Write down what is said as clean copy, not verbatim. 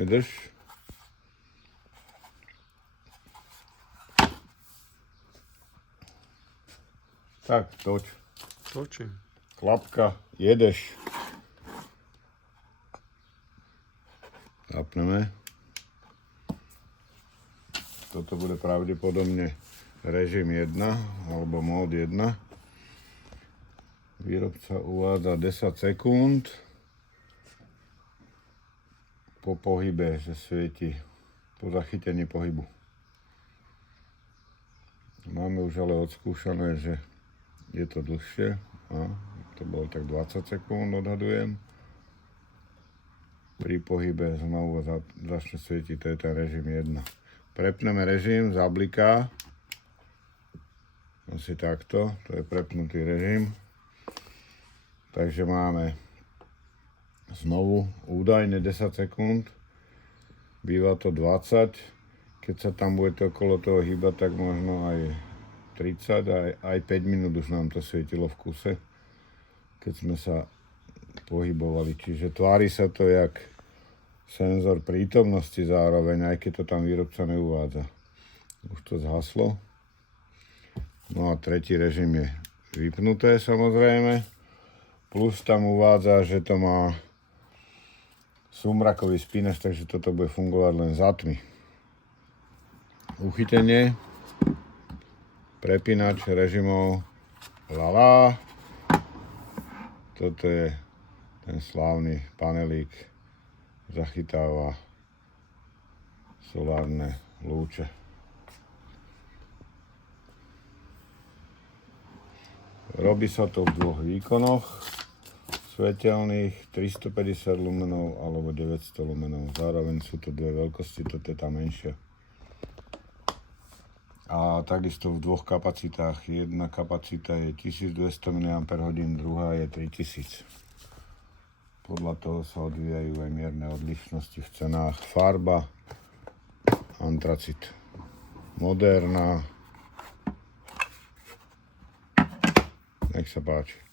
Vydrž. Tak, toč. Točím. Klapka, jedeš. Zapneme. Toto bude pravdepodobne režim 1 alebo mód 1. Výrobca uvádza 10 sekúnd po pohybe, že svieti po zachytení pohybu. Máme už ale odskúšané, že je to dlhšie. To bolo tak 20 sekúnd, odhadujem. Pri pohybe znovu začne svietiť, to je ten režim 1. Prepneme režim, zabliká. Asi takto, to je prepnutý režim. Takže máme znovu údajne 10 sekúnd. Býva to 20. Keď sa tam budete okolo toho hýbať, tak možno aj 30, aj 5 minút už nám to svietilo v kuse, keď sme sa pohybovali. Čiže tvári sa to jak senzor prítomnosti zároveň, aj keď to tam výrobca neuvádza. Už to zhaslo. No a tretí režim je vypnuté samozrejme. Plus tam uvádza, že to má súmrakový spínač, takže toto bude fungovať len za tmy. Uchytenie. Prepínač režimov. Toto je ten slávny panelík. Zachytáva solárne lúče. Robí sa to v dvoch výkonoch. Svetelných 350 lumenov alebo 900 lumenov. Zároveň sú to dve veľkosti, toto je tá menšia. A takisto v dvoch kapacitách. Jedna kapacita je 1200 mAh, druhá je 3000. Podľa toho sa odvíjajú aj mierne odlišnosti v cenách. Farba, antracit, moderná. Nech sa páči.